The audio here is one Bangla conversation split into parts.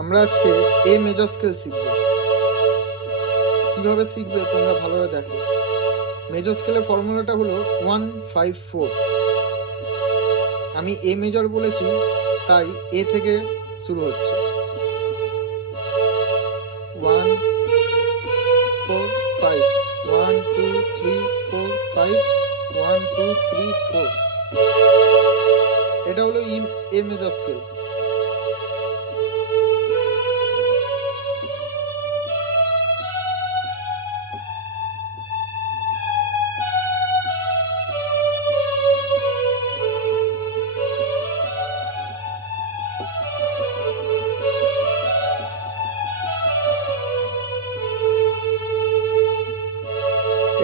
আমরা আজকে এ মেজর স্কেল শিখব। কিভাবে শিখবে তোমরা ভালোভাবে দেখো। মেজর স্কেলের ফর্মুলাটা হলো 154। আমি এ মেজর বলেছি তাই এ থেকে শুরু হচ্ছে। 1 4 5 1 2 3 4 5 1 2 3 4। এটা হলো এ মেজর স্কেল।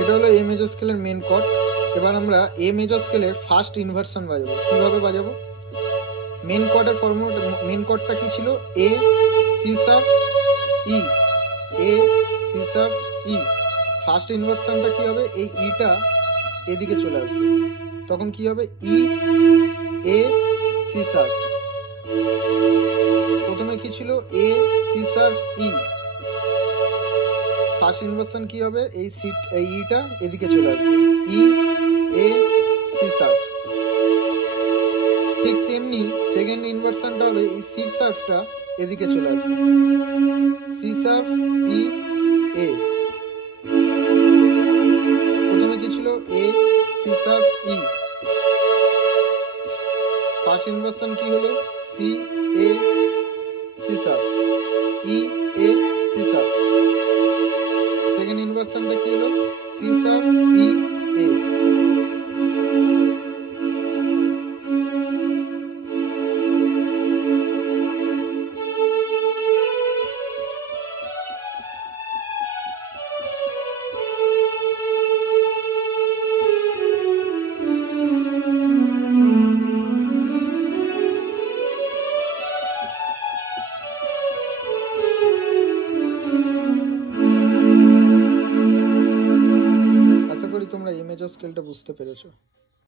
এটা হলো এ মেজর স্কেলের মেন কর্ড। এবার আমরা এ মেজর স্কেলের ফার্স্ট ইনভার্সন বাজাবো। কিভাবে বাজাবো? মেন কর্ডের ফর্মুলা, মেন কর্ডটা কি ছিল? A C sharp E, A C sharp E. First ইনভার্সনটা কি হবে? এই ইটা এদিকে চলে আসবে, তখন কি হবে? E A C sharp. প্রথমে কি ছিল? A C sharp E. First inversion কি হবে? এই ইটা এদিকে চলে আসবে, ই এ সি শার্প। ঠিক তেমনি সেকেন্ড ইনভার্সনটা হবে এই সি শার্পটা এদিকে চলে আসবে, সি শার্প ই এ। প্রথমে কি ছিল? A C sharp E. First inversion কি হলো? C A C sharp, E A C sharp. Second ইনভার্সনটা কি হলো? সি শার্প ই এ। আশা করি তোমরা এই মেজর স্কেলটা বুঝতে পেরেছো।